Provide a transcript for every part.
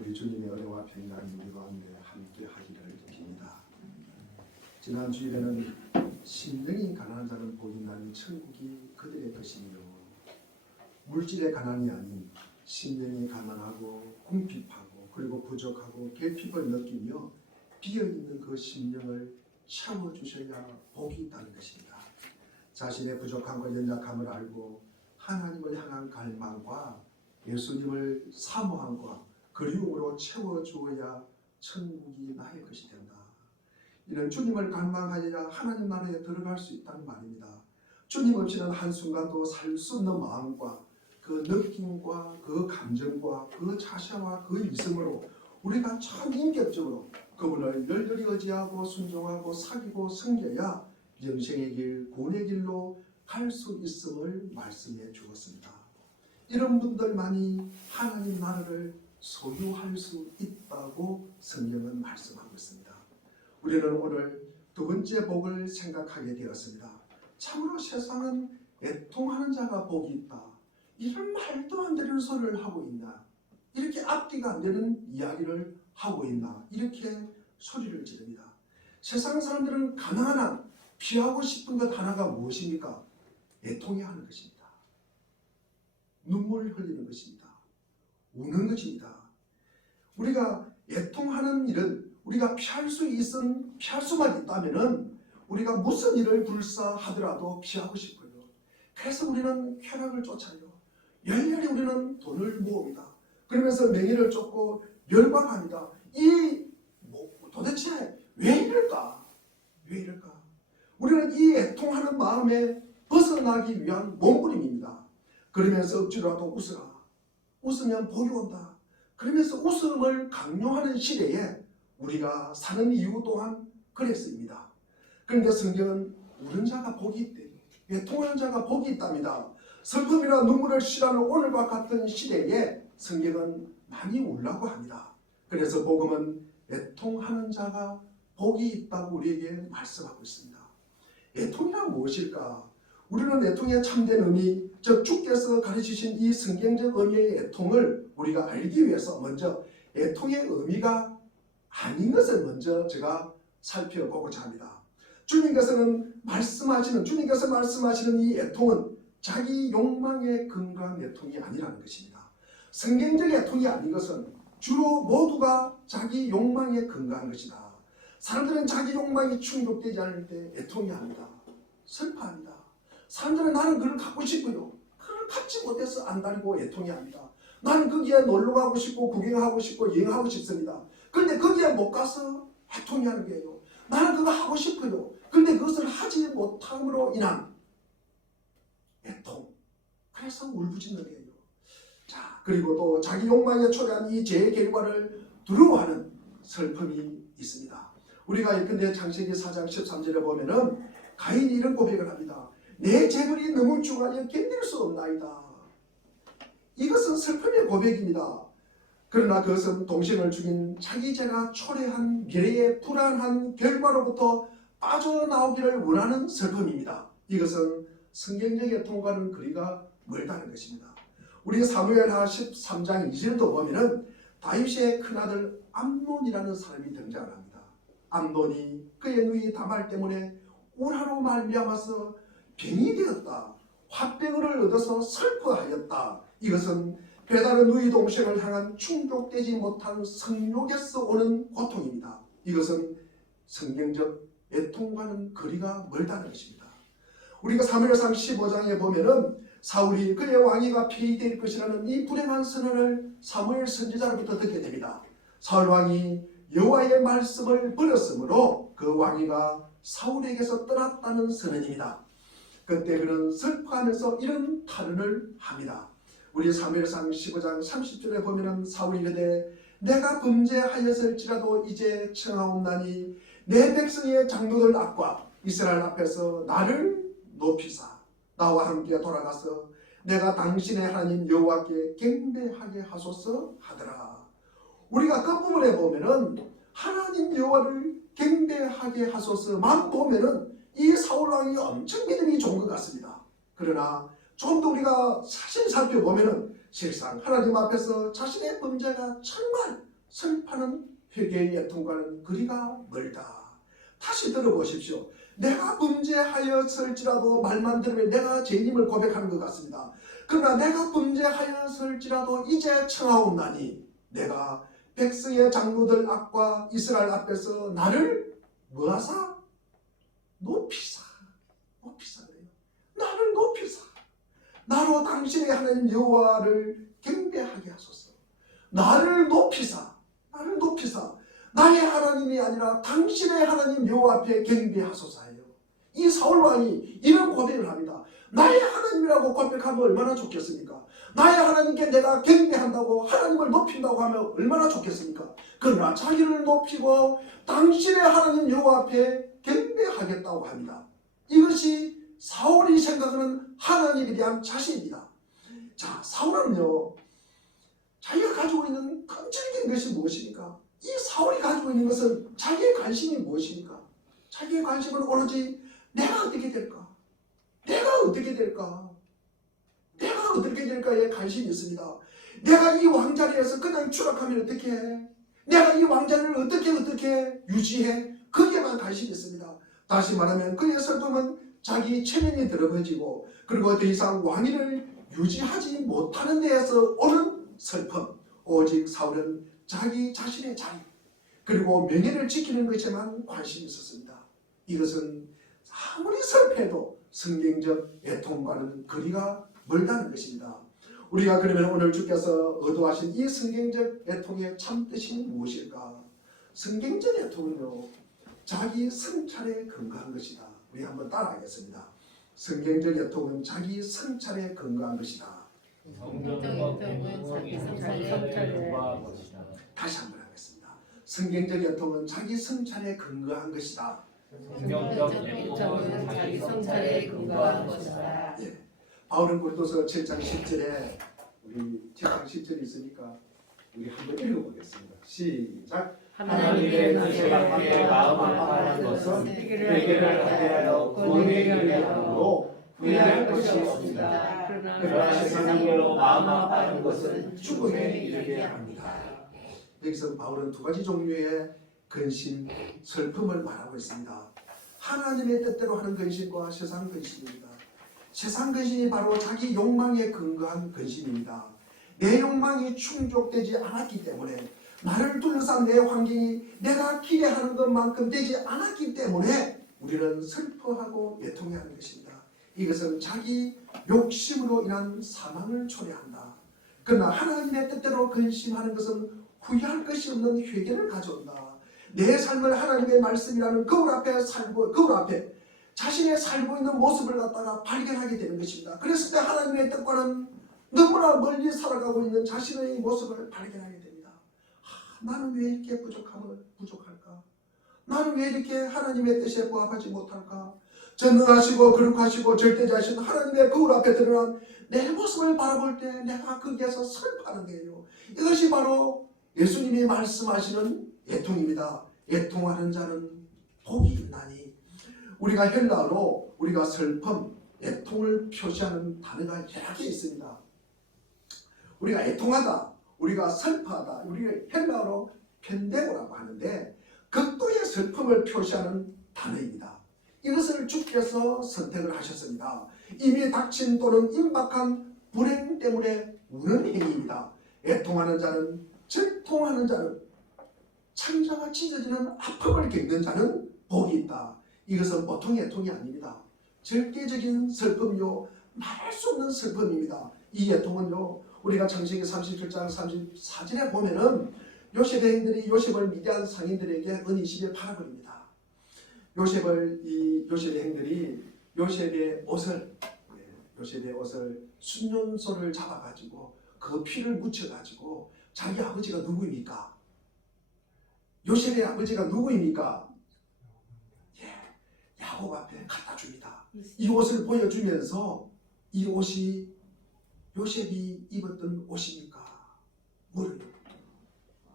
우리 주님의 은혜와 평강이 우리 가운데 함께 하기를 빕니다. 지난 주일에는 심령이 가난한 자는 복이 나니 천국이 그들의 것이며, 물질의 가난이 아닌 심령이 가난하고 궁핍하고 그리고 부족하고 결핍을 느끼며 비어있는 그 심령을 채워주셔야 복이 있다는 것입니다. 자신의 부족함과 연약함을 알고 하나님을 향한 갈망과 예수님을 사모함과 그리움으로 채워주어야 천국이 나의 것이 된다. 이는 주님을 갈망하여야 하나님 나라에 들어갈 수 있다는 말입니다. 주님 없이는 한순간도 살 수 없는 마음과 그 느낌과 그 감정과 그 자세와 그 이성으로 우리가 참 인격적으로 그분을 열렬히 의지하고 순종하고 사귀고 섬겨야 영생의 길, 구원의 길로 갈 수 있음을 말씀해 주었습니다. 이런 분들만이 하나님 나라를 소유할 수 있다고 성경은 말씀하고 있습니다. 우리는 오늘 두 번째 복을 생각하게 되었습니다. 참으로 세상은 애통하는 자가 복이 있다, 이런 말도 안 되는 소리를 하고 있나, 이렇게 앞뒤가 안 되는 이야기를 하고 있나, 이렇게 소리를 지릅니다. 세상 사람들은 가난한 피하고 싶은 것 하나가 무엇입니까? 애통해 하는 것입니다. 눈물 흘리는 것입니다. 우는 것입니다. 우리가 애통하는 일은 우리가 피할 수만 있다면은 우리가 무슨 일을 불사하더라도 피하고 싶어요. 그래서 우리는 쾌락을 쫓아요. 열렬히 우리는 돈을 모읍니다. 그러면서 명예를 쫓고 열광합니다. 도대체 왜 이럴까? 왜 이럴까? 우리는 이 애통하는 마음에 벗어나기 위한 몸부림입니다. 그러면서 억지로라도 웃어라. 웃으면 복이 온다. 그러면서 웃음을 강요하는 시대에 우리가 사는 이유 또한 그랬습니다. 그런데 성경은 우는 자가 복이 있대. 애통하는 자가 복이 있답니다. 슬픔이나 눈물을 싫어하는 오늘과 같은 시대에 성경은 많이 울라고 합니다. 그래서 복음은 애통하는 자가 복이 있다고 우리에게 말씀하고 있습니다. 애통이란 무엇일까? 우리는 애통의 참된 의미, 즉 주께서 가르치신 이 성경적 의미의 애통을 우리가 알기 위해서 먼저 애통의 의미가 아닌 것을 먼저 제가 살펴보고자 합니다. 주님께서 말씀하시는 이 애통은 자기 욕망에 근거한 애통이 아니라는 것입니다. 성경적 애통이 아닌 것은 주로 모두가 자기 욕망에 근거한 것이다. 사람들은 자기 욕망이 충족되지 않을 때 애통이 합니다. 슬퍼합니다. 사람들은 나는 그걸 갖고 싶고요, 그걸 갖지 못해서 안달이고 애통이 합니다. 나는 거기에 놀러 가고 싶고 구경하고 싶고 여행하고 싶습니다. 그런데 거기에 못 가서 애통이 하는 거예요. 나는 그거 하고 싶어요. 그런데 그것을 하지 못함으로 인한 애통. 그래서 울부짖는 거예요. 자, 그리고 또 자기 욕망에 초래한 이 죄의 결과를 두려워하는 슬픔이 있습니다. 우리가 예컨대 창세기 4장 13절에 보면은 가인이 이런 고백을 합니다. 내 재물이 너무 중하여 견딜 수 없나이다. 이것은 슬픔의 고백입니다. 그러나 그것은 동생을 죽인 자기 죄가 초래한 미래의 불안한 결과로부터 빠져나오기를 원하는 슬픔입니다. 이것은 성경적 애통과는 거리가 멀다는 것입니다. 우리 사무엘하 13장 2절도 보면은 다윗의 큰아들 암논이라는 사람이 등장을 합니다. 암논이 그의 누이 다말 때문에 우라로 말미암아서 병이 되었다. 화병을 얻어서 슬퍼하였다. 이것은 배다른 누이 동생을 향한 충족되지 못한 성욕에서 오는 고통입니다. 이것은 성경적 애통과는 거리가 멀다는 것입니다. 우리가 사무엘상 15장에 보면은 사울이 그의 왕위가 폐위될 것이라는 이 불행한 선언을 사무엘 선지자로부터 듣게 됩니다. 사울 왕이 여호와의 말씀을 버렸으므로 그 왕위가 사울에게서 떠났다는 선언입니다. 그때 그는 슬퍼하면서 이런 탄원을 합니다. 우리 사무엘상 15장 30절에 보면은 사울이 이르되 내가 범죄하였을지라도 이제 청하옵나니 내 백성의 장로들 앞과 이스라엘 앞에서 나를 높이사 나와 함께 돌아가서 내가 당신의 하나님 여호와께 경배하게 하소서 하더라. 우리가 끝부분에 보면은 하나님 여호와를 경배하게 하소서만 보면은 이 사울왕이 엄청 믿음이 좋은 것 같습니다. 그러나 좀 더 우리가 사실 살펴보면은 실상 하나님 앞에서 자신의 범죄가 정말 슬퍼하는 회개의 애통과는 거리가 멀다. 다시 들어보십시오. 내가 범죄하였을지라도 말만 들으면 내가 죄인임을 고백하는 것 같습니다. 그러나 내가 범죄하였을지라도 이제 청하옵나니 내가 백성의 장로들 앞과 이스라엘 앞에서 나를 뭐하사? 높이사. 높이사 그래요. 나를 높이사. 나로 당신의 하나님 여호와를 경배하게 하소서. 나를 높이사. 나를 높이사. 나의 하나님이 아니라 당신의 하나님 여호와 앞에 경배하소서예요. 이 사울 왕이 이런 고백을 합니다. 나의 하나님이라고 고백하면 얼마나 좋겠습니까? 나의 하나님께 내가 경배한다고 하나님을 높인다고 하면 얼마나 좋겠습니까? 그러나 자기를 높이고 당신의 하나님 여호와 앞에 경배하겠다고 합니다. 이것이 사울이 생각하는 하나님에 대한 자신입니다. 자, 사울은요, 자기가 가지고 있는 근본적인 것이 무엇입니까? 이 사울이 가지고 있는 것은 자기의 관심이 무엇입니까? 자기의 관심은 오로지 내가 어떻게 될까? 내가 어떻게 될까? 내가 어떻게 될까에 관심이 있습니다. 내가 이 왕자리에서 그냥 추락하면 어떻게 해? 내가 이 왕자리를 어떻게 유지해? 거기에만 관심이 있습니다. 다시 말하면 그의 슬픔은 자기 체면이 더러워지고 그리고 더 이상 왕위를 유지하지 못하는 데에서 오는 슬픔. 오직 사울은 자기 자신의 자리 그리고 명예를 지키는 것에만 관심이 있었습니다. 이것은 아무리 슬퍼해도 성경적 애통과는 거리가 멀다는 것입니다. 우리가 그러면 오늘 주께서 의도하신 이 성경적 애통의 참뜻이 무엇일까? 성경적 애통은요, 자기 성찰에 근거한 것이다. 우리 한번 따라하겠습니다. 성경적 애통은 자기 성찰에 근거한 것이다. 다시 한번 하겠습니다. 성경적 애통은 자기 성찰에 근거한 것이다. 성경적 애통은 자기 성찰에 근거한 것이다. 예. 바울은 고린도서 7장 10절에 우리 7장 10절이 있으니까 우리 한번 읽어보겠습니다. 시작. 하나님의 뜻에 맞게 마음 아파하는 것은 회개를 하게 하여 구원에 이르게 하므로 후회할 것이 없습니다. 그러나 세상대로 마음 아파하는 것은 죽음에 이르게 합니다. 여기서 바울은 두 가지 종류의 근심, 슬픔을 말하고 있습니다. 하나님의 뜻대로 하는 근심과 세상 근심입니다. 세상 근심이 바로 자기 욕망에 근거한 근심입니다. 내 욕망이 충족되지 않았기 때문에 나를 둘러싼 내 환경이 내가 기대하는 것만큼 되지 않았기 때문에 우리는 슬퍼하고 애통해하는 것입니다. 이것은 자기 욕심으로 인한 사망을 초래한다. 그러나 하나님의 뜻대로 근심하는 것은 후회할 것이 없는 회개를 가져온다. 내 삶을 하나님의 말씀이라는 거울 앞에 자신의 살고 있는 모습을 갖다가 발견하게 되는 것입니다. 그랬을 때 하나님의 뜻과는 너무나 멀리 살아가고 있는 자신의 모습을 발견하게 됩니다. 나는 왜 이렇게 부족할까? 나는 왜 이렇게 하나님의 뜻에 부합하지 못할까? 전능하시고 거룩하시고 절대자신 하나님의 거울 앞에 드러난 내 모습을 바라볼 때 내가 거기에서 슬퍼하는 거예요. 이것이 바로 예수님이 말씀하시는 애통입니다. 애통하는 자는 복이 있나니. 우리가 헬라어로 우리가 슬픔, 애통을 표시하는 단어가 여러 개 있습니다. 우리가 애통하다, 우리가 슬퍼하다, 우리가 헬라어로 펜데고라고 하는데 극도의 슬픔을 표시하는 단어입니다. 이것을 주께서 선택을 하셨습니다. 이미 닥친 또는 임박한 불행 때문에 우는 행위입니다. 애통하는 자는, 절통하는 자는, 창자가 찢어지는 아픔을 겪는 자는 복이 있다. 이것은 보통의 애통이 아닙니다. 절대적인 슬픔이요, 말할 수 없는 슬픔입니다. 이 애통은요, 우리가 창세기 37장 34절에 보면은 요셉의 행들이 요셉을 미디안 상인들에게 은 20에 팔아버립니다. 요셉의 행들이 요셉의 옷을 순년소를 잡아가지고 그 피를 묻혀가지고 자기 아버지가 누구입니까? 요셉의 아버지가 누구입니까? 야곱 앞에 갖다 줍니다. 이 옷을 보여주면서 이 옷이 요셉이 입었던 옷입니까? 물어요.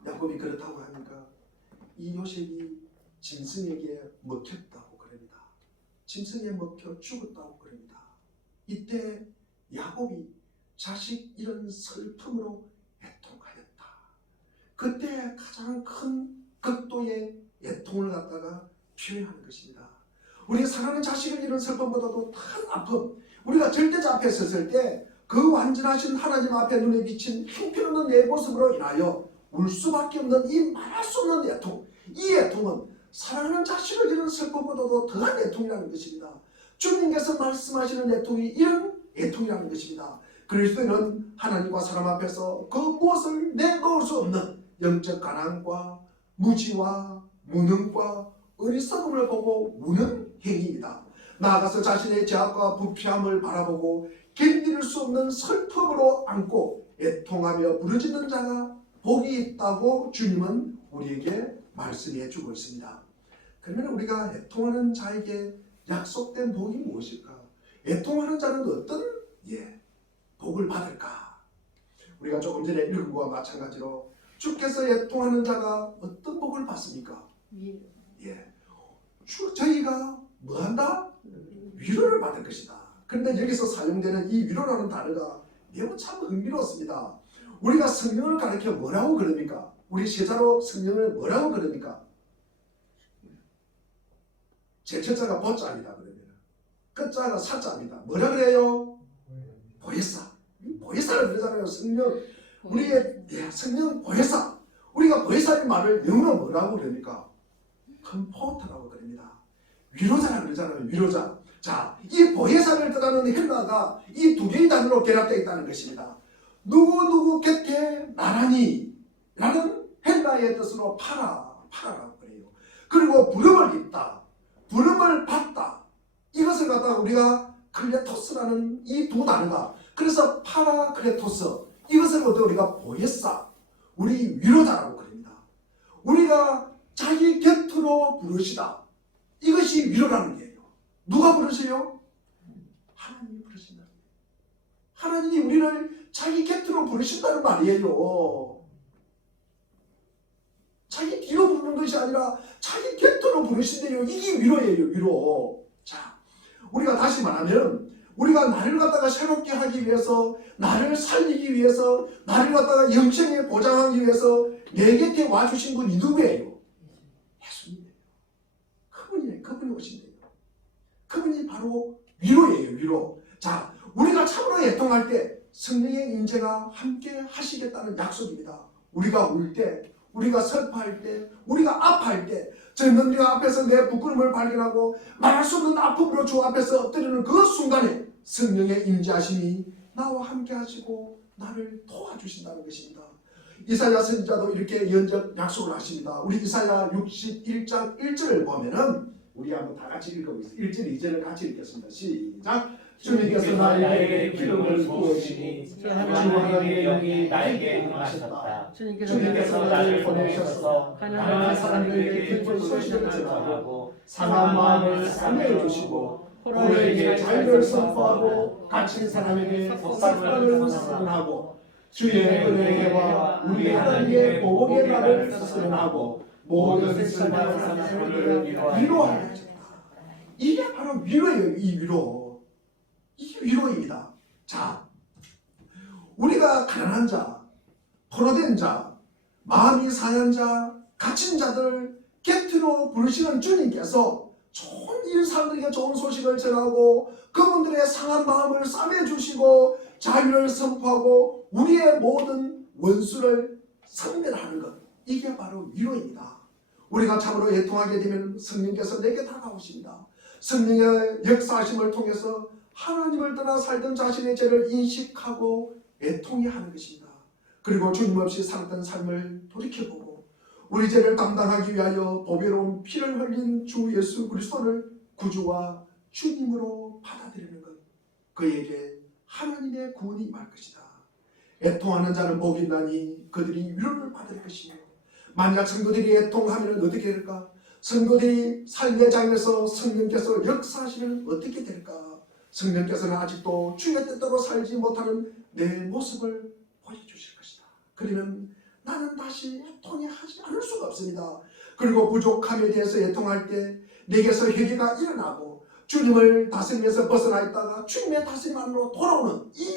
야곱이 그렇다고 하니까 이 요셉이 짐승에게 먹혔다고 그럽니다. 짐승에 먹혀 죽었다고 그럽니다. 이때 야곱이 자식 이런 슬픔으로 애통하였다. 그때 가장 큰 극도의 애통을 갖다가 표현하는 것입니다. 우리 사랑하는 자식을 잃은 슬픔보다도 큰 아픔, 우리가 절대자 앞에 섰을 때 그 완전하신 하나님 앞에 눈에 비친 형편없는 내 모습으로 인하여 울 수밖에 없는 이 말할 수 없는 애통, 이 애통은 사랑하는 자식을 잃은 슬픔보다도 더한 애통이라는 것입니다. 주님께서 말씀하시는 애통이 이런 애통이라는 것입니다. 그리스도인은 하나님과 사람 앞에서 그 무엇을 내놓을 수 없는 영적 가난과 무지와 무능과 어리석음을 보고 우는 행위입니다. 나아가서 자신의 죄악과 부패함을 바라보고 견딜 수 없는 슬픔으로 안고 애통하며 부르짖는 자가 복이 있다고 주님은 우리에게 말씀해 주고 있습니다. 그러면 우리가 애통하는 자에게 약속된 복이 무엇일까? 애통하는 자는 어떤 복을 받을까? 우리가 조금 전에 읽은 것과 마찬가지로 주께서 애통하는 자가 어떤 복을 받습니까? 저희가 뭐한다? 위로를 받을 것이다. 그런데 여기서 사용되는 이 위로라는 단어가 매우 참 흥미롭습니다. 우리가 성령을 가르쳐 뭐라고 그럽니까? 우리 세자로 성령을 뭐라고 그럽니까? 제 첫자가 보자입니다. 그러면 끝자가 사자입니다. 뭐라 그래요? 보혜사. 보혜사를 그러잖아요. 성령. 우리의 성령 보혜사. 우리가 보혜사의 말을 영어로 뭐라고 그럽니까? 컴포터라고 그럽니다. 위로자라고 그러잖아요. 위로자. 자, 이 보혜사를 뜻하는 헬라가 이 두 개의 단어로 결합되어 있다는 것입니다. 누구 곁에 나란히 라는 헬라의 뜻으로 파라라고 그래요. 그리고 부름을 입다, 부름을 받다, 이것을 갖다가 우리가 클레토스라는 이 두 단어가, 그래서 파라클레토스, 이것을 갖다가 우리가 보혜사, 우리 위로자라고 그럽니다. 우리가 자기 곁으로 부르시다, 이것이 위로라는 거예요. 누가 부르세요? 하나님이 부르신다. 하나님이 우리를 자기 곁으로 부르신다는 말이에요. 자기 뒤로 부르는 것이 아니라 자기 곁으로 부르신대요. 이게 위로예요. 위로. 자, 우리가 다시 말하면 우리가 나를 갖다가 새롭게 하기 위해서, 나를 살리기 위해서, 나를 갖다가 영생에 보장하기 위해서 내 곁에 와주신 분이 누구예요? 예수님이에요. 그분이 오신대요. 그분이 바로 위로예요. 위로. 자, 우리가 참으로 애통할 때 성령의 임재가 함께 하시겠다는 약속입니다. 우리가 울 때, 우리가 슬퍼할 때, 우리가 아파할 때, 젊은이가 앞에서 내 부끄러움을 발견하고 말할 수 없는 아픔으로 주 앞에서 엎드리는 그 순간에 성령의 임재하심이 나와 함께 하시고 나를 도와주신다는 것입니다. 이사야 선지자도 이렇게 연적 약속을 하십니다. 우리 이사야 61장 1절을 보면은 우리 한번 다 같이 읽어보겠습니다. 1절 2절을 같이 읽겠습니다. 시작. 주님께서 나에게 기름을 부으시니 주 하나님의 영이 나에게 임하셨다. 주님께서 나를 보내셔서 가난한 사람들에게 기쁜 소식을 전하고 상한 마음을 상해 주시고 포로에게 자유를 선포하고 갇힌 사람에게 석방을 선언하고 주의 은혜와 우리 하나님의 보복의 날을 선언하고 모든 슬퍼한 사람들을 위로하는 것입니다. 이게 바로 위로예요. 이 위로. 이게 위로입니다. 자, 우리가 가난한 자, 포로된 자, 마음이 상한 자, 갇힌 자들 곁으로 부르시는 주님께서 좋은 이 사람들에게 좋은 소식을 전하고 그분들의 상한 마음을 싸매주시고 자유를 선포하고 우리의 모든 원수를 섬멸하는 것, 이게 바로 위로입니다. 우리가 참으로 애통하게 되면 성령께서 내게 다가오십니다. 성령의 역사하심을 통해서 하나님을 떠나 살던 자신의 죄를 인식하고 애통해 하는 것입니다. 그리고 주님 없이 살았던 삶을 돌이켜보고 우리 죄를 담당하기 위하여 보배로운 피를 흘린 주 예수 그리스도를 구주와 주님으로 받아들이는 것, 그에게 하나님의 구원이 임할 것이다. 애통하는 자는 복이 있나니 그들이 위로를 받을 것이며, 만약 성도들이 애통하면 어떻게 될까? 성도들이 삶의 장에서 성령께서 역사하시면 어떻게 될까? 성령께서는 아직도 주의 뜻대로 살지 못하는 내 모습을 보여주실 것이다. 그러면 나는 다시 애통하지 않을 수가 없습니다. 그리고 부족함에 대해서 애통할 때 내게서 회개가 일어나고 주님을 다스림에서 벗어나 있다가 주님의 다스림 안으로 돌아오는 이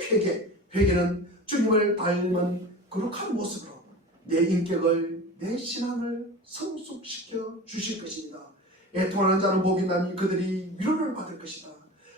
회개는 주님을 닮은 거룩한 모습으로 내 인격을, 내 신앙을 성숙시켜 주실 것입니다. 애통하는 자는 복이 나니 그들이 위로를 받을 것이다.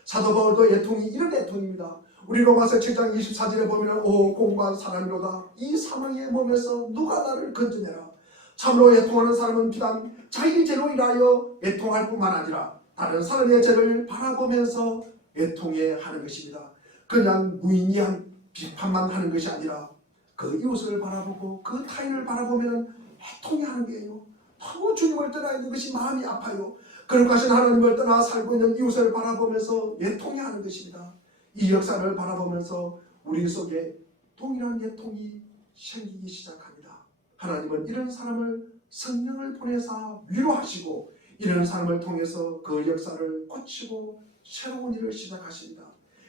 사도 바울도 애통이 이런 애통입니다. 우리 로마서 7장 24절에 보면 오 공고한 사람이로다. 이 사망의 몸에서 누가 나를 건져내라. 참으로 애통하는 사람은 비단 자기 죄로 인하여 애통할 뿐만 아니라 다른 사람의 죄를 바라보면서 애통해 하는 것입니다. 그냥 무의미한 비판만 하는 것이 아니라 그 이웃을 바라보고 그 타인을 바라보면 애통해 하는 거예요. 너무 주님을 떠나 있는 것이 마음이 아파요. 거룩하신 하나님을 떠나 살고 있는 이웃을 바라보면서 애통해 하는 것입니다. 이 역사를 바라보면서 우리 속에 동일한 애통이 생기기 시작합니다. 하나님은 이런 사람을 성령을 보내사 위로하시고 이런 사람을 통해서 그 역사를 고치고 새로운 일을 시작하십니다.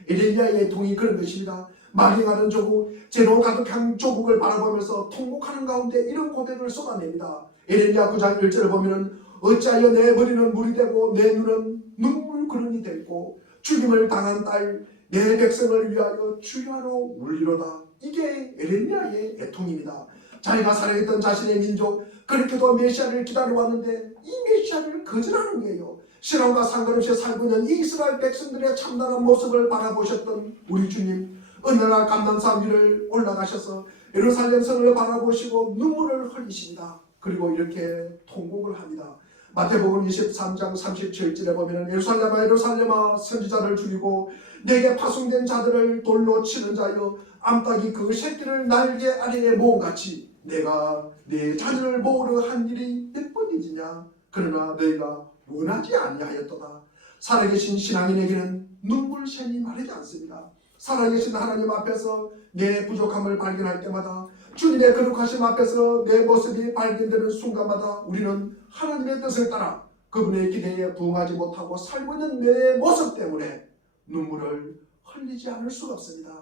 에레미야의 애통이 그런 것입니다. 망해가는 조국, 죄로 가득한 조국을 바라보면서 통곡하는 가운데 이런 고백을 쏟아냅니다. 에레미야 9장 1절을 보면 어찌하여 내 머리는 물이 되고 내 눈은 눈물 그릇이 되고 죽임을 당한 딸 내 백성을 위하여 주야로 울리로다. 이게 에레미야의 애통입니다. 자기가 살아있던 자신의 민족, 그렇게도 메시아를 기다려왔는데 이 메시아를 거절하는 거예요. 신앙과 상관없이 살고 있는 이 이스라엘 백성들의 참다한 모습을 바라보셨던 우리 주님, 어느 날 감난산 위를 올라가셔서 예루살렘 성을 바라보시고 눈물을 흘리십니다. 그리고 이렇게 통곡을 합니다. 마태복음 23장 37절에 보면 예루살렘아 예루살렘아 선지자를 죽이고 내게 파송된 자들을 돌로 치는 자여 암탉이 그 새끼를 날개 아래에 모음같이 내가 내 자녀를 모으려 한 일이 몇 번이지냐. 그러나 너희가 원하지 아니하였도다. 살아계신 신앙인에게는 눈물샘이 마르지 않습니다. 살아계신 하나님 앞에서 내 부족함을 발견할 때마다 주님의 거룩하심 앞에서 내 모습이 발견되는 순간마다 우리는 하나님의 뜻을 따라 그분의 기대에 부응하지 못하고 살고 있는 내 모습 때문에 눈물을 흘리지 않을 수가 없습니다.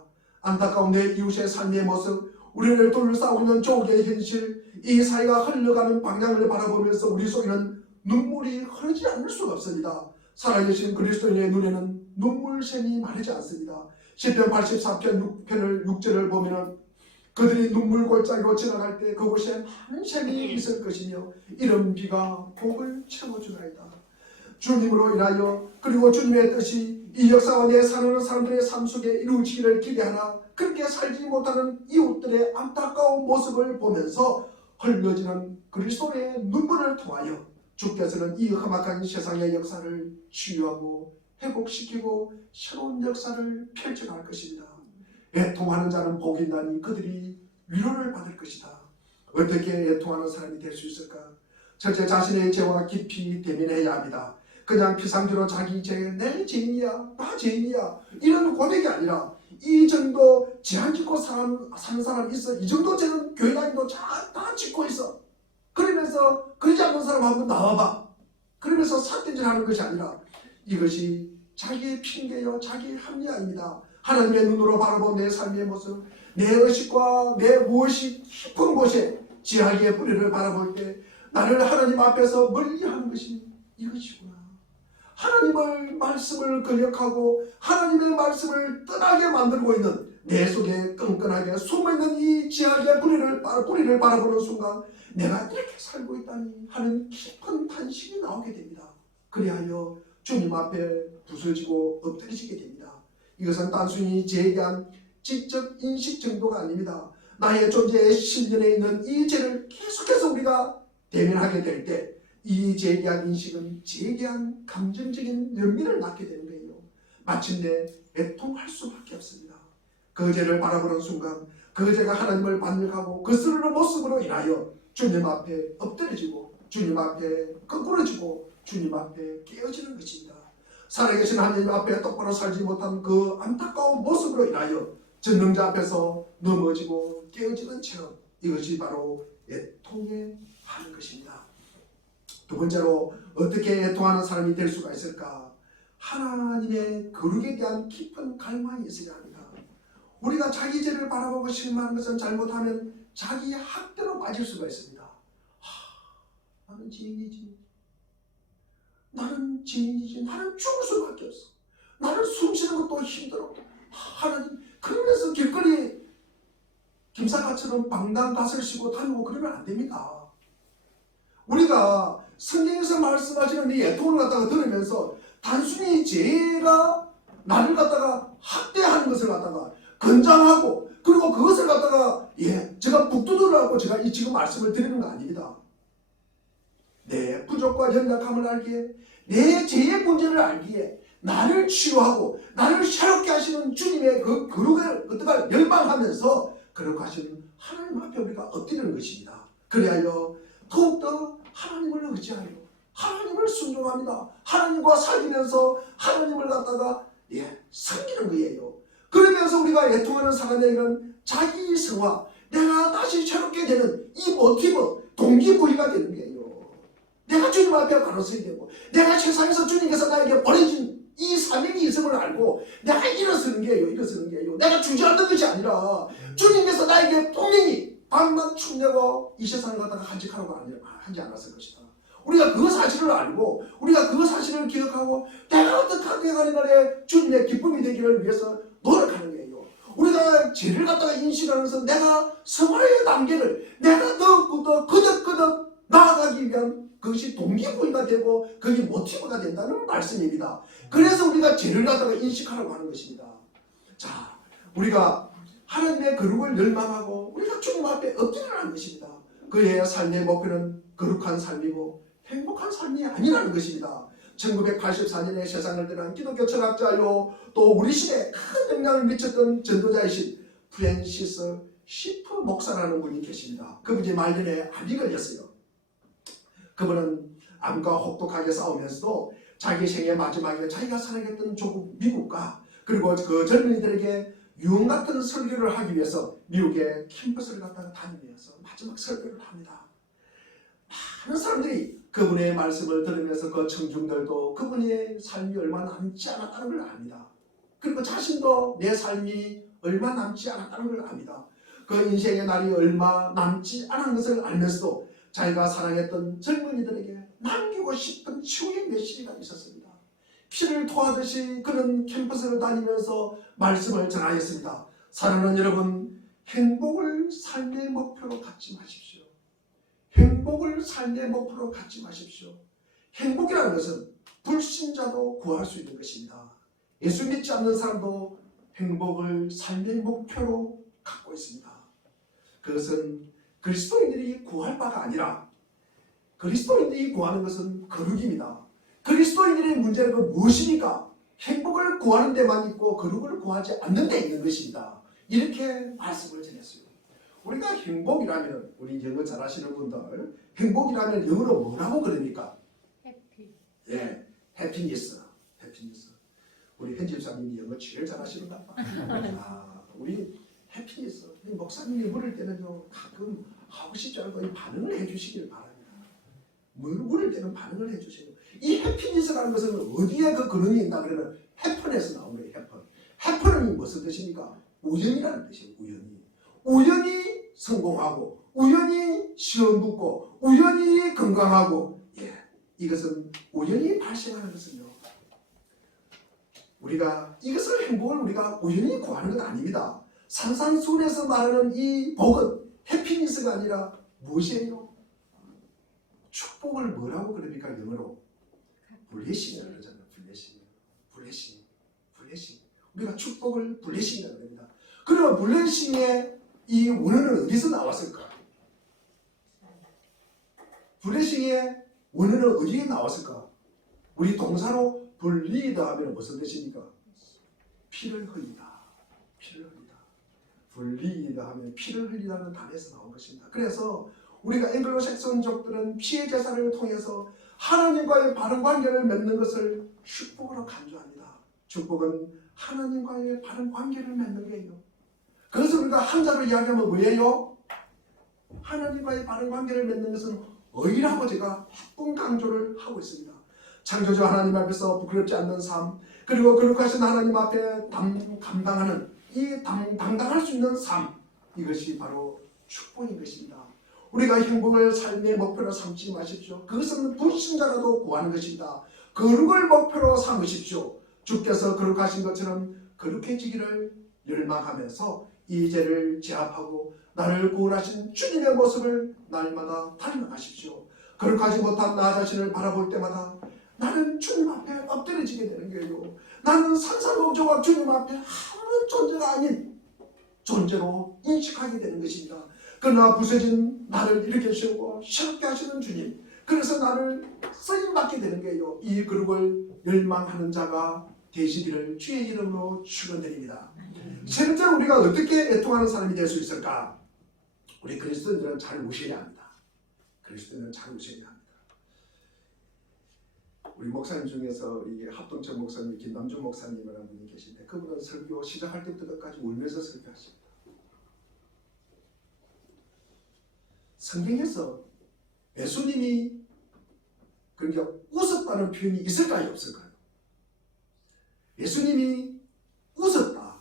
안타까운 내 이웃의 삶의 모습, 우리를 둘러싸고 있는 조국의 현실, 이 사회가 흘러가는 방향을 바라보면서 우리 속에는 눈물이 흐르지 않을 수가 없습니다. 살아계신 그리스도인의 눈에는 눈물샘이 마르지 않습니다. 시편 84편 6편을 6절을 보면은 그들이 눈물 골짜기로 지나갈 때 그곳에 많은 샘이 있을 것이며 이런 비가 복을 채워주나이다. 주님으로 인하여 그리고 주님의 뜻이 이 역사와 내 사는 사람들의 삶 속에 이루어지기를 기대하나 그렇게 살지 못하는 이웃들의 안타까운 모습을 보면서 흘려지는 그리스도의 눈물을 통하여 주께서는 이 험악한 세상의 역사를 치유하고 회복시키고 새로운 역사를 펼쳐갈 것입니다. 애통하는 자는 복이 나니 그들이 위로를 받을 것이다. 어떻게 애통하는 사람이 될 수 있을까? 첫째, 자신의 죄와 깊이 대면해야 합니다. 그냥 피상적으로 자기 죄, 내 죄인이야, 나 죄인이야 이런 고백이 아니라 이 정도 죄 안 짓고 사는 사람이 있어. 이 정도 죄는 교회 다니도 다 짓고 있어. 그러면서 그러지 않는 사람 한번 나와봐. 그러면서 삿대질하는 것이 아니라 이것이 자기의 핑계요, 자기의 합리화입니다. 하나님의 눈으로 바라본 내 삶의 모습, 내 의식과 내 무엇이 깊은 곳에 지하기의 뿌리를 바라볼 때 나를 하나님 앞에서 멀리하는 것이 이것이구나. 하나님의 말씀을 거역하고 하나님의 말씀을 떠나게 만들고 있는 내 속에 끈끈하게 숨어있는 이 지하기의 뿌리를 바라보는 순간 내가 이렇게 살고 있다니 하는 깊은 탄식이 나오게 됩니다. 그리하여 주님 앞에 부서지고 엎드리시게 됩니다. 이것은 단순히 죄에 대한 지적 인식 정도가 아닙니다. 나의 존재의 실현에 있는 이 죄를 계속해서 우리가 대면하게 될 때 이 죄에 대한 인식은 죄에 대한 감정적인 연민을 낳게 되는 거예요. 마침내 애통할 수밖에 없습니다. 그 죄를 바라보는 순간 그 죄가 하나님을 반역하고 거스르는 모습으로 인하여 주님 앞에 엎드려지고 주님 앞에 거꾸러지고 주님 앞에 깨어지는 것입니다. 살아계신 하나님 앞에 똑바로 살지 못한 그 안타까운 모습으로 인하여 전능자 앞에서 넘어지고 깨어지는 체험, 이것이 바로 애통해 하는 것입니다. 두 번째로 어떻게 애통하는 사람이 될 수가 있을까? 하나님의 거룩에 대한 깊은 갈망이 있어야 합니다. 우리가 자기 죄를 바라보고 실망하는 것은 잘못하면 자기 학대로 빠질 수가 있습니다. 나는 죄인이지. 나는 죄인이지. 나는 죽을 수밖에 없어. 나는 숨쉬는 것도 힘들어. 하나님, 그러면서 길거리 김사과처럼 방당갓을 씌고 다니고 그러면 안 됩니다. 우리가 성경에서 말씀하시는 이 애통을 갖다가 들으면서 단순히 죄가 나를 갖다가 학대하는 것을 갖다가 건장하고 그리고 그것을 갖다가 제가 북두드러하고 제가 이 지금 말씀을 드리는 거 아닙니다. 내 부족과 연약함을 알기에 내 죄의 문제를 알기에 나를 치유하고 나를 새롭게 하시는 주님의 그 거룩을 그때가 열망하면서 그렇게 하시는 하나님 앞에 우리가 엎드리는 것입니다. 그리하여 더욱더 하나님을 의지하여 하나님을 순종합니다. 하나님과 사귀면서 하나님을 갖다가 섬기는 거예요. 그러면서 우리가 애통하는 사람에게는 자기 성화, 내가 다시 새롭게 되는 이 모티브, 동기부여가 되는 거예요. 내가 주님 앞에 바로 서야 되고 내가 세상에서 주님께서 나에게 보내준 이 사명이 있음을 알고 내가 일어서는 게요. 내가 주저앉는 것이 아니라 주님께서 나에게 분명히 밤낮 춤내고 이 세상을 갖다가 간직하라고 하지 않았을 것이다. 우리가 그 사실을 알고 우리가 그 사실을 기억하고 내가 어떻게 하는 간에 주님의 기쁨이 되기를 위해서 노력하는 거예요. 우리가 죄를 갖다가 인식하면서 내가 성화의 단계를 내가 더 거듭 나아가기 위한 그것이 동기부여가 되고 그게 모티브가 된다는 말씀입니다. 그래서 우리가 죄를 갖다가 인식하라고 하는 것입니다. 자, 우리가 하나님의 거룩을 열망하고 우리가 주님 앞에 엎드리라는 것입니다. 그의 삶의 목표는 거룩한 삶이고 행복한 삶이 아니라는 것입니다. 1984년에 세상을 떠난 기독교 철학자요 또 우리 시대에 큰 영향을 미쳤던 전도자이신 프랜시스 시프 목사라는 분이 계십니다. 그분이 말년에 암이 걸렸어요. 그분은 암과 혹독하게 싸우면서도 자기 생애 마지막에 자기가 사랑했던 조국 미국과 그리고 그 젊은이들에게 유흥 같은 설교를 하기 위해서 미국의 캠퍼스를 갔다가 다니면서 마지막 설교를 합니다. 많은 사람들이 그분의 말씀을 들으면서 그 청중들도 그분의 삶이 얼마 남지 않았다는 걸 압니다. 그리고 자신도 내 삶이 얼마 남지 않았다는 걸 압니다. 그 인생의 날이 얼마 남지 않은 것을 알면서도 자기가 사랑했던 젊은이들에게 남기고 싶은 치유의 메시지가 있었습니다. 피를 토하듯이 그는 캠퍼스를 다니면서 말씀을 전하였습니다. 사랑하는 여러분, 행복을 삶의 목표로 갖지 마십시오. 행복을 삶의 목표로 갖지 마십시오. 행복이라는 것은 불신자도 구할 수 있는 것입니다. 예수 믿지 않는 사람도 행복을 삶의 목표로 갖고 있습니다. 그것은 그리스도인들이 구할 바가 아니라 그리스도인들이 구하는 것은 거룩입니다. 그리스도인들의 문제는 그 무엇입니까? 행복을 구하는 데만 있고 거룩을 구하지 않는 데 있는 것입니다. 이렇게 말씀을 전했어요. 우리가 행복이라면 우리 영어 잘하시는 분들 행복이라면 영어로 뭐라고 그럽니까? 해피. 해피니스. 우리 현 집사님이 영어 제일 잘하시는 것 같아요. 우리 해피니스. 목사님이 물을 때는요 가끔 하고 싶지 않고 반응을 해주시길 바랍니다. 물을 때는 반응을 해주세요. 이 해피니스라는 것은 어디에 그 근원이 있나 그러면 해펀에서 나온 거예요. 해펀은 무슨 뜻입니까? 우연이라는 뜻이에요. 우연히 성공하고 우연히 시험 붙고 우연히 건강하고 이것은 우연히 발생하는 것은요. 우리가 이것을 행복을 우리가 우연히 구하는 건 아닙니다. 산산수훈에서 말하는 이 복은 해피니스가 아니라 무엇이에요? 축복을 뭐라고 그럽니까? 영어로 블레싱이라고 그러잖아요. 블레싱. 우리가 축복을 블레싱이라고 합니다. 그러면 블레싱의 이 원어는 어디서 나왔을까? 블레싱의 원어는 어디에 나왔을까? 우리 동사로 블리다 하면 무슨 뜻입니까? 피를 흘리다. 블리다 하면 피를 흘리다는 단어에서 나온 것입니다. 그래서 우리가 앵글로색선족들은 피의 제사를 통해서 하나님과의 바른 관계를 맺는 것을 축복으로 간주합니다. 축복은 하나님과의 바른 관계를 맺는 거예요. 그래서 우리가 한자로 이야기하면 뭐예요? 하나님과의 바른 관계를 맺는 것은 의라고 제가 한번 강조를 하고 있습니다. 창조주 하나님 앞에서 부끄럽지 않는 삶, 그리고 거룩하신 하나님 앞에 감당하는 이 당당할 수 있는 삶, 이것이 바로 축복인 것입니다. 우리가 행복을 삶의 목표로 삼지 마십시오. 그것은 불신자라도 구하는 것입니다. 거룩을 목표로 삼으십시오. 주께서 거룩하신 것처럼 거룩해지기를 열망하면서 이 죄를 제압하고 나를 구원하신 주님의 모습을 날마다 닮아가십시오. 거룩하지 못한 나 자신을 바라볼 때마다 나는 주님 앞에 엎드려지게 되는 거예요. 나는 산산조각 주님 앞에 아무런 존재가 아닌 존재로 인식하게 되는 것입니다. 그러나 부서진 나를 일으켜 세우고 새롭게 하시는 주님, 그래서 나를 쓰임받게 되는 거예요. 이 그룹을 열망하는 자가 되시기를 주의 이름으로 축원드립니다. 세 번째로 우리가 어떻게 애통하는 사람이 될 수 있을까? 우리 그리스도인들은 잘 우셔야 합니다. 그리스도인은 잘 우셔야 합니다. 우리 목사님 중에서 이게 합동천 목사님, 김남준 목사님이라는 분이 계신데 그분은 설교 시작할 때부터 끝까지 울면서 설교하십니다. 성경에서 예수님이 그러니까 웃었다는 표현이 있을까요, 없을까요? 예수님이 웃었다,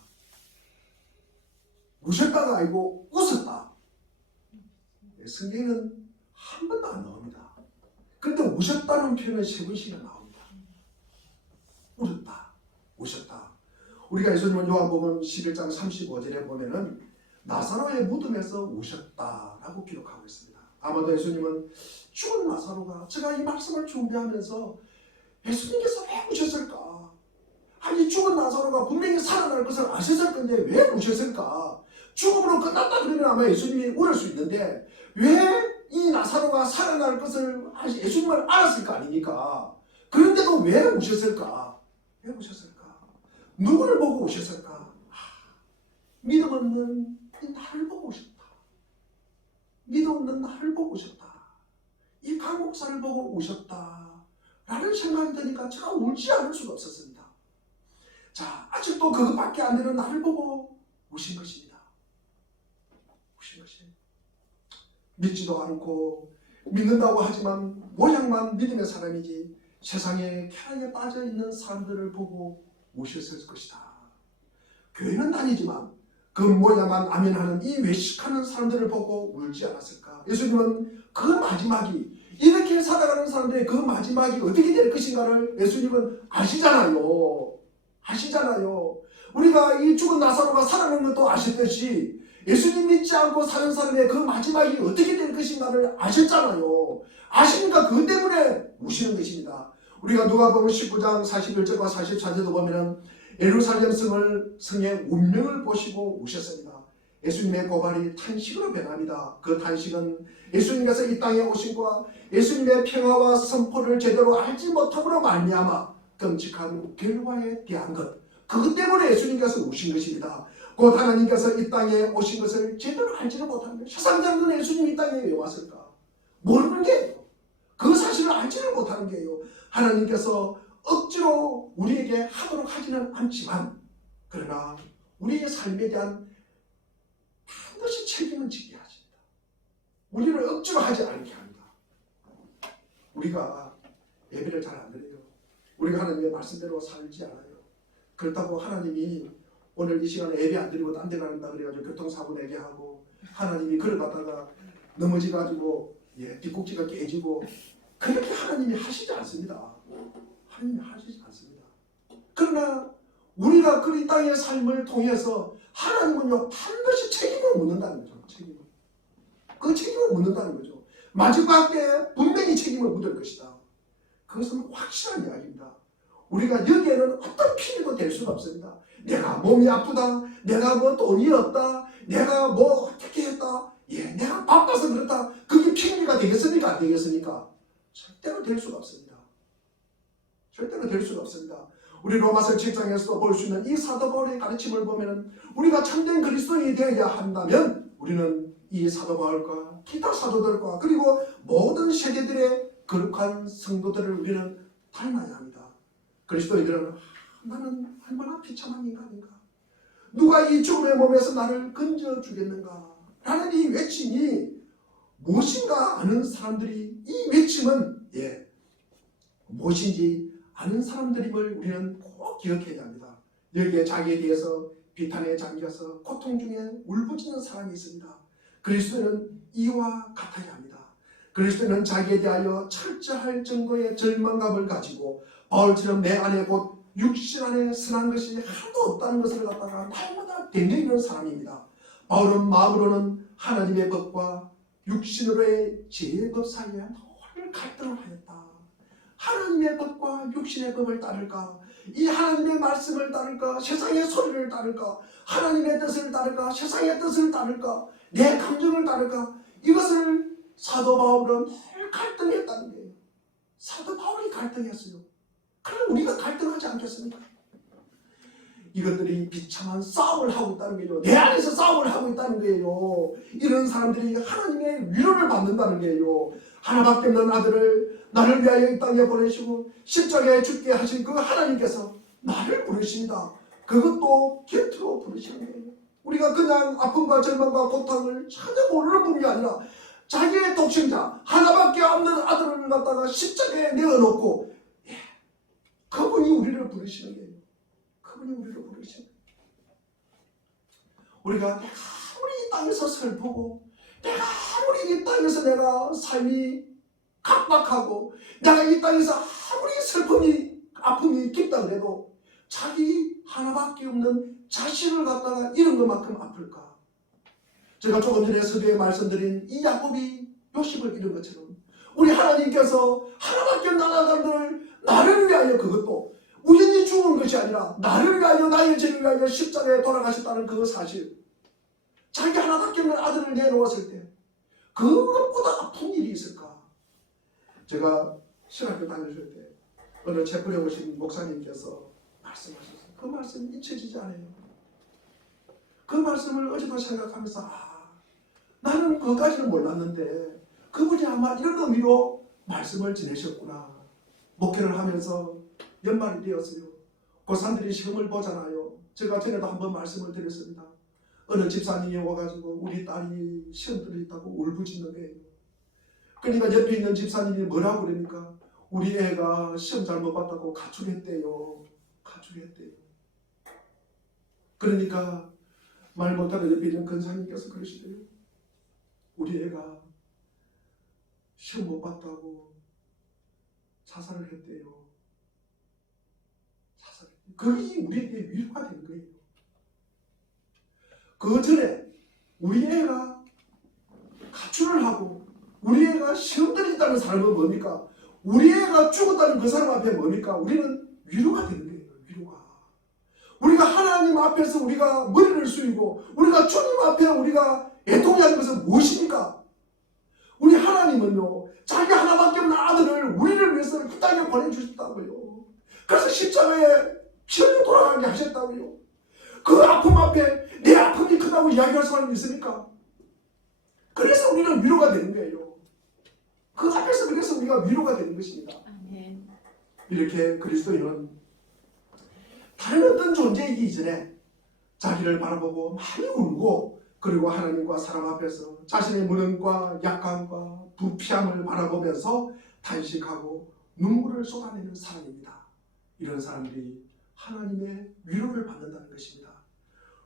우셨다가 아니고 웃었다. 성경에는 한 번도 안 나옵니다. 그런데 우셨다는 표현은 세 번씩이나 나옵니다. 울었다, 우셨다. 우리가 예수님은 요한복음 11장 35절에 보면은 나사로의 무덤에서 우셨다라고 기록하고 있습니다. 아마도 예수님은 죽은 나사로가, 제가 이 말씀을 준비하면서 예수님께서 왜 우셨을까? 아니 죽은 나사로가 분명히 살아날 것을 아셨을 건데 왜 우셨을까? 죽음으로 끝났다 그러면 아마 예수님이 울을 수 있는데 왜 이 나사로가 살아날 것을 예수님을 알았을 거 아닙니까? 그런데도 왜 우셨을까? 왜 우셨을까? 누구를 보고 우셨을까? 믿음 없는 나를 보고 우셨다. 믿음 없는 나를 보고 우셨다. 이 강 목사를 보고 우셨다 라는 생각이 드니까 제가 울지 않을 수가 없었습니다. 자, 아직도 그것밖에 안 되는 나를 보고 우신 것입니다. 우신 것이에요. 믿지도 않고 믿는다고 하지만 모양만 믿음의 사람이지 세상에 쾌락에 빠져있는 사람들을 보고 우셨을 것이다. 교회는 다니지만 그 모양만 아멘하는 이 외식하는 사람들을 보고 울지 않았을까? 예수님은 그 마지막이, 이렇게 살아가는 사람들의 그 마지막이 어떻게 될 것인가를 예수님은 아시잖아요. 아시잖아요. 우리가 이 죽은 나사로가 살아나는 것도 아셨듯이 예수님 믿지 않고 사는 사람의 그 마지막이 어떻게 될 것인가를 아셨잖아요. 아시니까 그것 때문에 우시는 것입니다. 우리가 누가복음 19장 41절과 44절도 보면은 예루살렘 성의 운명을 보시고 우셨습니다. 예수님의 고발이 탄식으로 변합니다. 그 탄식은 예수님께서 이 땅에 오신과 예수님의 평화와 선포를 제대로 알지 못함으로 말미암아 끔찍한 결과에 대한 것, 그것 때문에 예수님께서 우신 것입니다. 곧 하나님께서 이 땅에 오신 것을 제대로 알지를 못하는 거예요. 세상 사람들은 예수님이 이 땅에 왜 왔을까? 모르는 게예요. 그 사실을 알지를 못하는 게예요. 하나님께서 억지로 우리에게 하도록 하지는 않지만 그러나 우리의 삶에 대한 반드시 책임은 지게 하십니다. 우리를 억지로 하지 않게 합니다. 우리가 예배를 잘 안 드려요. 우리가 하나님의 말씀대로 살지 않아요. 그렇다고 하나님이 오늘 이 시간에 예배 안 드리고 딴 데 가는다 그래가지고 교통사고 내게 하고 하나님이 걸어가다가 넘어져가지고 뒷꼭지가 깨지고 그렇게 하나님이 하시지 않습니다. 하나님이 하시지 않습니다. 그러나 우리가 그 이 땅의 삶을 통해서 하나님은요 반드시 책임을 묻는다는 거죠. 책임을. 그 책임을 묻는다는 거죠. 마지막에 분명히 책임을 묻을 것이다. 그것은 확실한 이야기입니다. 우리가 여기에는 어떤 핑계도 될 수가 없습니다. 내가 몸이 아프다, 내가 뭐 돈이 없다, 내가 뭐 어떻게 했다, 내가 바빠서 그렇다, 그게 핑계가 되겠습니까? 안 되겠습니까? 절대로 될 수가 없습니다. 절대로 될 수가 없습니다. 우리 로마서 7장에서도 볼 수 있는 이 사도 바울의 가르침을 보면 우리가 참된 그리스도인이 되어야 한다면 우리는 이 사도 바울과 기타 사도들과 그리고 모든 세대들의 거룩한 성도들을 우리는 닮아야 합니다. 그리스도인들은 나는 얼마나 비참한 인간인가, 누가 이 죽음의 몸에서 나를 건져주겠는가 라는 이 외침이 무엇인가 아는 사람들이, 이 외침은 무엇인지 아는 사람들임을 우리는 꼭 기억해야 합니다. 여기에 자기에 대해서 비탄에 잠겨서 고통 중에 울부짖는 사람이 있습니다. 그리스도는 이와 같아야 합니다. 그리스도는 자기에 대하여 철저할 정도의 절망감을 가지고 바울처럼 내 안에 곧 육신 안에 선한 것이 하나도 없다는 것을 갖다가 날마다 되뇌이는 사람입니다. 바울은 마음으로는 하나님의 법과 육신으로의 죄의 법 사이에 늘 갈등을 하였다. 하나님의 법과 육신의 법을 따를까? 이 하나님의 말씀을 따를까? 세상의 소리를 따를까? 하나님의 뜻을 따를까? 세상의 뜻을 따를까? 내 감정을 따를까? 이것을 사도 바울은 늘 갈등했다는 거예요. 사도 바울이 갈등했어요. 그럼 우리가 갈등하지 않겠습니까? 이것들이 비참한 싸움을 하고 있다는 거예요. 내 안에서 싸움을 하고 있다는 거예요. 이런 사람들이 하나님의 위로를 받는다는 거예요. 하나밖에 없는 아들을 나를 위하여 이 땅에 보내시고 십자가에 죽게 하신 그 하나님께서 나를 부르십니다. 그것도 곁으로 부르시는 거예요. 우리가 그냥 아픔과 절망과 고통을 전혀 모르는 분이 아니라 자기의 독생자 하나밖에 없는 아들을 갖다가 십자가에 내어놓고 그분이 우리를 부르시는 거예요. 그분이 우리를 부르시는 거예요. 우리가 내가 아무리 이 땅에서 슬프고 내가 아무리 이 땅에서 내가 삶이 각박하고 내가 이 땅에서 아무리 슬픔이 아픔이 깊다 그래도 자기 하나밖에 없는 자신을 갖다가 잃은 것만큼 아플까? 제가 조금 전에 서두에 말씀드린 이 야곱이 요셉을 잃은 것처럼 우리 하나님께서 하나밖에 없는 아들을 나를 위하여 그것도 우연히 죽은 것이 아니라 나를 위하여 나의 죄를 위하여 십자가에 돌아가셨다는 그 사실 자기 하나밖에 없는 아들을 내놓았을 때 그것보다 아픈 일이 있을까? 제가 신학교 다녔을 때 어느 채플에 오신 목사님께서 말씀하셨어요. 그 말씀이 잊혀지지 않아요. 그 말씀을 어제도 생각하면서 나는 그것까지는 몰랐는데 그분이 아마 이런 의미로 말씀을 지내셨구나. 목회를 하면서 연말이 되었어요. 고3들이 시험을 보잖아요. 제가 전에도 한번 말씀을 드렸습니다. 어느 집사님이 와가지고 우리 딸이 시험 들어있다고 울부짖는 거예요. 그러니까 옆에 있는 집사님이 뭐라고 그러니까 우리 애가 시험 잘못 봤다고 가출했대요. 가출했대요. 그러니까 말 못하는 옆에 있는 권사님께서 그러시대요. 우리 애가 시험 못 봤다고 자살을 했대요. 그게 우리에게 위로가 된 거예요. 그 전에 우리 애가 가출을 하고 우리 애가 시험 들어있다는 사람은 뭡니까? 우리 애가 죽었다는 그 사람 앞에 뭡니까? 우리는 위로가 되는 거예요. 위로가. 우리가 하나님 앞에서 우리가 머리를 숙이고 우리가 주님 앞에 우리가 애통하는 것은 무엇입니까? 우리 하나님은요 자기 하나밖에 없는 아들을 우리를 위해서 이 땅에 보내주셨다고요. 그래서 십자가에 피 흘려 돌아가게 하셨다고요. 그 아픔 앞에 내 아픔이 크다고 이야기할 사람이 있습니까? 그래서 우리는 위로가 되는 거예요. 그 앞에서 그래서 우리가 위로가 되는 것입니다. 아멘. 이렇게 그리스도인은 다른 어떤 존재이기 이전에 자기를 바라보고 많이 울고 그리고 하나님과 사람 앞에서 자신의 무능과 약함과 부피함을 바라보면서 탄식하고 눈물을 쏟아내는 사람입니다. 이런 사람들이 하나님의 위로를 받는다는 것입니다.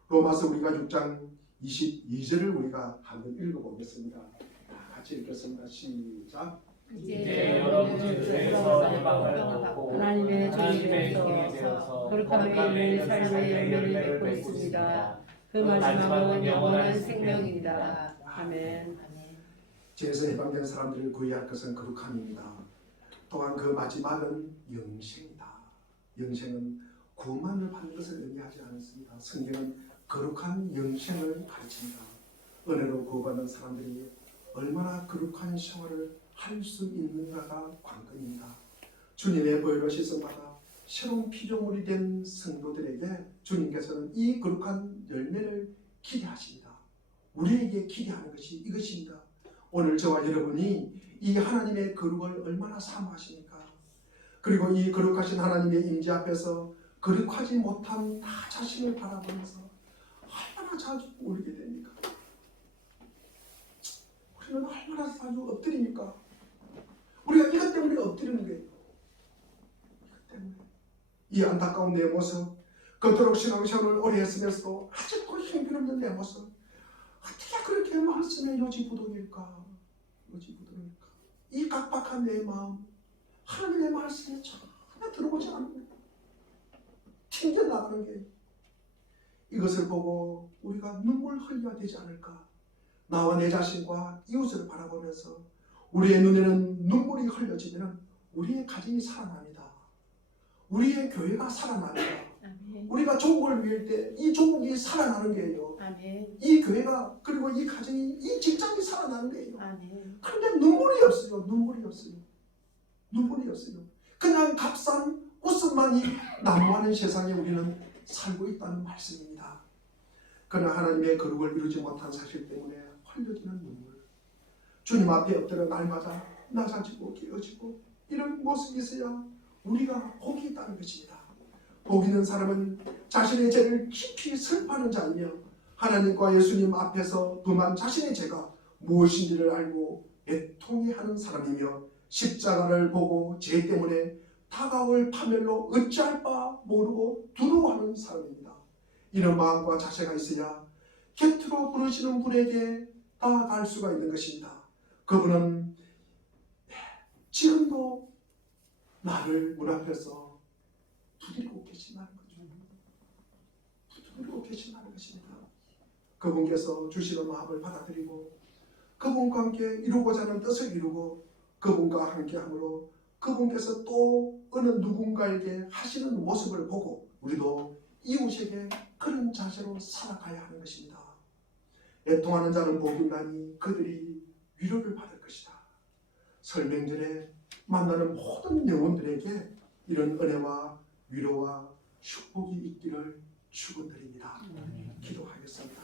로마서 우리가 6장 22절을 우리가 한번 읽어보겠습니다. 같이 읽겠습니다. 시작. 이제 여러분이 죄에서 해방을 받고 하나님의 하나님의 종이 종이 되어서 거룩함의 열매를 삶의 열매를 맺고 있습니다. 그 마지막은 영원한 생명입니다. 아멘. 죄에서 해방된 사람들을 구해야 할 것은 거룩함입니다. 또한 그 마지막은 영생이다. 영생은 구원만을 받는 것을 의미하지 않습니다. 성경은 거룩한 영생을 가르칩니다. 은혜로 구원받는 사람들이 얼마나 거룩한 생활을 할 수 있는가가 관건입니다. 주님의 보혈로 씻음받아 새로운 피조물이 된 성도들에게 주님께서는 이 거룩한 열매를 기대하십니다. 우리에게 기대하는 것이 이것입니다. 오늘 저와 여러분이 이 하나님의 거룩을 얼마나 사모하십니까? 그리고 이 거룩하신 하나님의 임재 앞에서 거룩하지 못한 나 자신을 바라보면서 얼마나 자주 울게 됩니까? 우리는 얼마나 자주 엎드립니까? 우리가 이것 때문에 엎드리는 거예요. 이것 때문에. 이 안타까운 내 모습, 그토록 신앙생활을 오래 했으면서도 아직도 형편없는 내 모습, 어떻게 그렇게 말씀에 요지부동일까? 요지부동일까? 이 각박한 내 마음, 하나님의 말씀에 전혀 들어오지 않는 거예요. 튕겨나가는 게 이것을 보고 우리가 눈물 흘려야 되지 않을까? 나와 내 자신과 이웃을 바라보면서 우리의 눈에는 눈물이 흘려지면 우리의 가정이 살아납니다. 우리의 교회가 살아납니다. 아멘. 우리가 조국을 위할 때 이 조국이 살아나는 거예요. 아멘. 이 교회가 그리고 이 가정이 이 직장이 살아나는 거예요. 아멘. 그런데 눈물이 없어요. 눈물이 없어요. 눈물이 없어요. 그냥 값싼 웃음만이 난무하는 세상에 우리는 살고 있다는 말씀입니다. 그러나 하나님의 거룩을 이루지 못한 사실 때문에 흘려지는 눈물, 주님 앞에 엎드려 날마다 낮아지고 깨어지고 이런 모습이 있어야 우리가 복이 있다는 것입니다. 복 있는 사람은 자신의 죄를 깊이 슬퍼하는 자이며 하나님과 예수님 앞에서 범한 자신의 죄가 무엇인지를 알고 애통해하는 사람이며 십자가를 보고 죄 때문에 다가올 파멸로 어찌할 바 모르고 두려워하는 사람입니다. 이런 마음과 자세가 있어야 곁으로 부르시는 분에게 나아갈 수가 있는 것입니다. 그분은 지금도 나를 문 앞에서 두드리고 계신다는 거죠. 두드리고 계신다는 것입니다. 그분께서 주시는 마음을 받아들이고 그분과 함께 이루고자 하는 뜻을 이루고 그분과 함께함으로 그분께서 또 어느 누군가에게 하시는 모습을 보고 우리도 이웃에게 그런 자세로 살아가야 하는 것입니다. 애통하는 자는 복이 있나니 그들이 위로를 받을 것이다. 설명전에 만나는 모든 영혼들에게 이런 은혜와 위로와 축복이 있기를 축원드립니다. 기도하겠습니다.